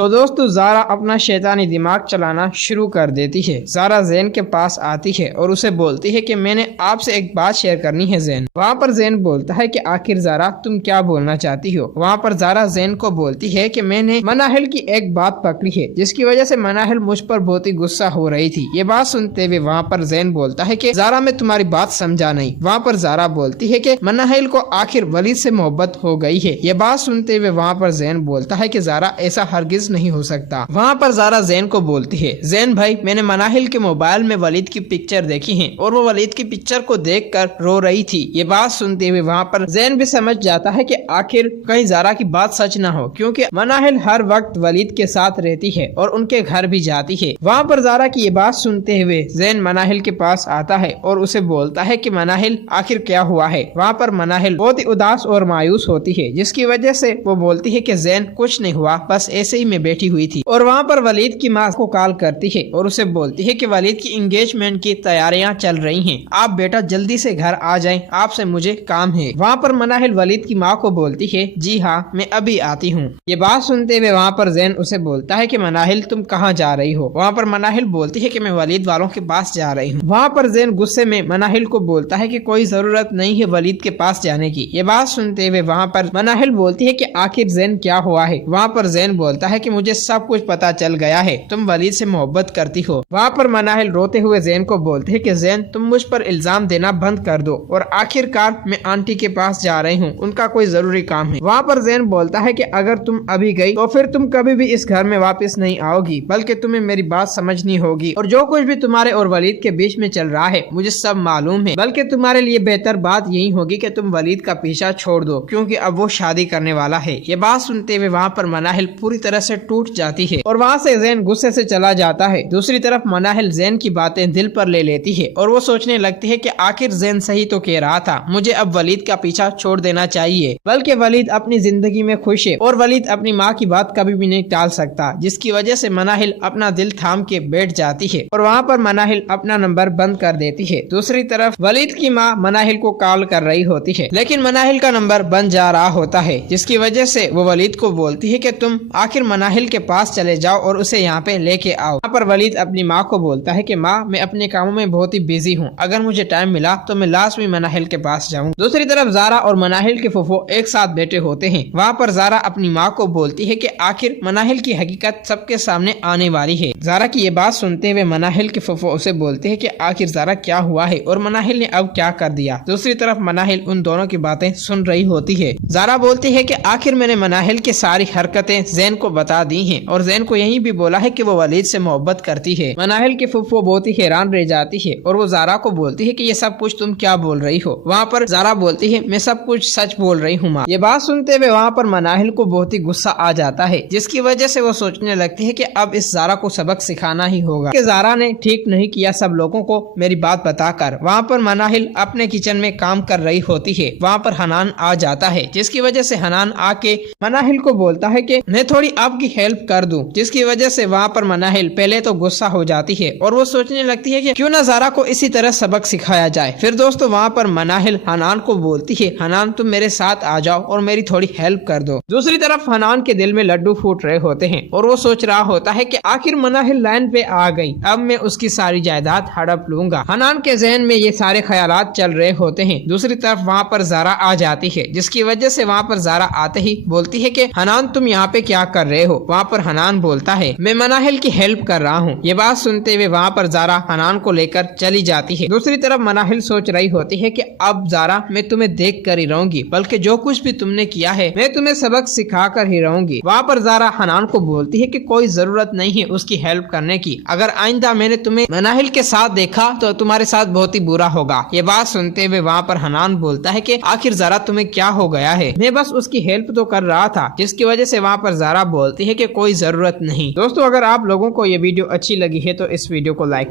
تو دوستو زارا اپنا شیطانی دماغ چلانا شروع کر دیتی ہے۔ زارا زین کے پاس آتی ہے اور اسے بولتی ہے کہ میں نے آپ سے ایک بات شیئر کرنی ہے زین۔ وہاں پر زین بولتا ہے کہ آخر زارا تم کیا بولنا چاہتی ہو؟ وہاں پر زارا زین کو بولتی ہے کہ میں نے مناہل کی ایک بات پکڑی ہے جس کی وجہ سے مناہل مجھ پر بہت ہی غصہ ہو رہی تھی۔ یہ بات سنتے ہوئے وہاں پر زین بولتا ہے کہ زارا میں تمہاری بات سمجھا نہیں۔ وہاں پر زارا بولتی ہے کہ مناہل کو آخر ولید سے محبت ہو گئی ہے۔ یہ بات سنتے ہوئے وہاں پر زین بولتا ہے کہ زارا ایسا ہرگز نہیں ہو سکتا۔ وہاں پر زارا زین کو بولتی ہے زین بھائی میں نے مناہل کے موبائل میں ولید کی پکچر دیکھی ہے اور وہ ولید کی پکچر کو دیکھ کر رو رہی تھی۔ یہ بات سنتے ہوئے وہاں پر زین بھی سمجھ جاتا ہے کہ آخر کہیں زارا کی بات سچ نہ ہو، کیونکہ مناہل ہر وقت ولید کے ساتھ رہتی ہے اور ان کے گھر بھی جاتی ہے۔ وہاں پر زارا کی یہ بات سنتے ہوئے زین مناہل کے پاس آتا ہے اور اسے بولتا ہے کہ مناہل آخر کیا ہوا ہے؟ وہاں پر مناہل بہت ہی اداس اور مایوس ہوتی ہے جس کی وجہ سے وہ بولتی ہے کہ زین کچھ نہیں ہوا، بس ایسے ہی میں بیٹھی ہوئی تھی۔ اور وہاں پر ولید کی ماں کو کال کرتی ہے اور اسے بولتی ہے کہ ولید کی انگیجمنٹ کی تیاریاں چل رہی ہیں، آپ بیٹا جلدی سے گھر آ جائیں، آپ سے مجھے کام ہے۔ وہاں پر مناہل ولید کی ماں کو بولتی ہے جی ہاں میں ابھی آتی ہوں۔ یہ بات سنتے ہوئے وہاں پر زین اسے بولتا ہے کہ مناہل تم کہاں جا رہی ہو؟ وہاں پر مناہل بولتی ہے کہ میں ولید والوں کے پاس جا رہی ہوں۔ وہاں پر زین غصے میں مناہل کو بولتا ہے کہ کوئی ضرورت نہیں ہے ولید کے پاس جانے کی۔ یہ بات سنتے ہوئے وہاں پر مناہل بولتی ہے کہ آخر زین کیا ہوا ہے؟ وہاں پر زین بولتا ہے کہ مجھے سب کچھ پتا چل گیا ہے، تم ولید سے محبت کرتی ہو۔ وہاں پر مناہل روتے ہوئے زین کو بولتی ہے کہ زین تم مجھ پر الزام دینا بند کر دو اور آخر کار میں آنٹی کے پاس جا رہی ہوں، ان کا کوئی ضروری کام ہے۔ وہاں پر زین بولتا ہے کہ اگر تم ابھی گئی تو پھر تم کبھی بھی اس گھر میں واپس نہیں آؤ گی، بلکہ تمہیں میری بات سمجھنی ہوگی اور جو کچھ بھی تمہارے اور ولید کے بیچ میں چل رہا ہے مجھے سب معلوم ہے، بلکہ تمہارے لیے بہتر بات یہی ہوگی کہ تم ولید کا پیچھا چھوڑ دو کیونکہ اب وہ شادی کرنے والا ہے۔ یہ بات سنتے ہوئے وہاں پر مناہل پوری طرح سے ٹوٹ جاتی ہے اور وہاں سے زین غصے سے چلا جاتا ہے۔ دوسری طرف مناہل زین کی باتیں دل پر لے لیتی ہے اور وہ سوچنے لگتی ہے کہ آخر زین صحیح تو کہہ رہا تھا، مجھے اب ولید کا پیچھا چھوڑ دینا چاہیے، بلکہ ولید اپنی زندگی میں خوش ہے اور ولید اپنی ماں کی بات کبھی بھی نہیں ٹال سکتا، جس کی وجہ سے مناہل اپنا دل تھام کے بیٹھ جاتی ہے اور وہاں پر مناہل اپنا نمبر بند کر دیتی ہے۔ دوسری طرف ولید کی ماں مناہل کو کال کر رہی ہوتی ہے لیکن مناہل کا نمبر بند جا رہا ہوتا ہے، جس کی وجہ سے وہ ولید کو بولتی ہے کہ تم آخر مناہل کے پاس چلے جاؤ اور اسے یہاں پہ لے کے آؤ۔ وہاں پر ولید اپنی ماں کو بولتا ہے کہ ماں میں اپنے کاموں میں بہت ہی بیزی ہوں، اگر مجھے ٹائم ملا تو میں لازمی مناہل کے پاس جاؤں۔ دوسری طرف زارا اور مناہل کے پھوپھو ایک ساتھ بیٹھے ہوتے ہیں۔ وہاں پر زارا اپنی ماں کو بولتی ہے کہ آخر مناہل کی حقیقت سب کے سامنے آنے والی ہے۔ زارا کی یہ بات سنتے ہوئے مناہل کے پھوپھو اسے بولتے ہیں کہ آخر زارا کیا ہوا ہے اور مناہل نے اب کیا کر دیا۔ دوسری طرف مناہل ان دونوں کی باتیں سن رہی ہوتی ہے۔ زارا بولتی ہے کہ آخر میں نے مناہل کی ساری حرکتیں زین کو بتا دی ہیں اور زین کو یہی بھی بولا ہے کہ وہ ولید سے محبت کرتی ہے۔ مناہل کے پھوپھو بہت ہی حیران رہ جاتی ہے اور وہ زارا کو بولتی ہے کہ یہ سب کچھ تم کیا بول رہی ہو؟ وہاں پر زارا بولتی ہے میں سب کچھ سچ بول رہی ہوں ماں۔ یہ بات سنتے ہوئے وہاں پر مناہل کو بہت ہی غصہ آ جاتا ہے، جس کی وجہ سے وہ سوچنے لگتی ہے کہ اب اس زارا کو سبق سکھانا ہی ہوگا کہ زارا نے ٹھیک نہیں کیا سب لوگوں کو میری بات بتا کر۔ وہاں پر مناہل اپنے کچن میں کام کر رہی ہوتی ہے، وہاں پر حنان آ جاتا ہے، جس کی وجہ سے حنان آ کے مناہل کو بولتا ہے کہ میں تھوڑی آپ کی ہیلپ کر دوں، جس کی وجہ سے وہاں پر مناہل پہلے تو غصہ ہو جاتی ہے اور وہ سوچنے لگتی ہے کہ کیوں نہ زارا کو اسی طرح سبق سکھایا جائے۔ پھر دوستو وہاں پر مناہل حنان کو بولتی ہے حنان تم میرے ساتھ آ جاؤ اور میری تھوڑی ہیلپ کر دو۔ دوسری طرف حنان کے دل میں لڈو پھوٹ رہے ہوتے ہیں اور وہ سوچ رہا ہوتا ہے کہ آخر مناہل لائن پہ آ گئی، اب میں اس کی ساری جائیداد ہڑپ لوں گا۔ حنان کے ذہن میں یہ سارے خیالات چل رہے ہوتے ہیں۔ دوسری طرف وہاں پر زارا آ جاتی ہے، جس کی وجہ سے وہاں پر زارا آتے ہی بولتی ہے کہ حنان تم یہاں پہ کیا کر رہے ہو؟ وہاں پر حنان بولتا ہے میں مناہل کی ہیلپ کر رہا ہوں۔ یہ بات سنتے ہوئے وہاں پر زارا حنان کو لے کر چلی جاتی ہے۔ دوسری طرف مناہل سوچ رہی ہوتی ہے کہ اب زارا میں تمہیں دیکھ کر ہی رہوں گی، بلکہ جو کچھ بھی تم نے کیا ہے میں تمہیں سبق سکھا کر ہی رہوں گی۔ وہاں پر زارا حنان کو بولتی ہے کہ کوئی ضرورت نہیں ہے اس کی ہیلپ کرنے کی، اگر آئندہ میں نے تمہیں مناہل کے ساتھ دیکھا تو تمہارے ساتھ بہت ہی برا ہوگا۔ یہ بات سنتے ہوئے وہاں پر حنان بولتا ہے کہ آخر زارا تمہیں کیا ہو گیا ہے؟ میں بس اس کی ہیلپ تو کر رہا تھا، جس کی وجہ سے وہاں پر زارا بولتی ہے کہ کوئی ضرورت نہیں۔ دوستو اگر آپ لوگوں کو یہ ویڈیو اچھی لگی ہے تو اس ویڈیو کو لائک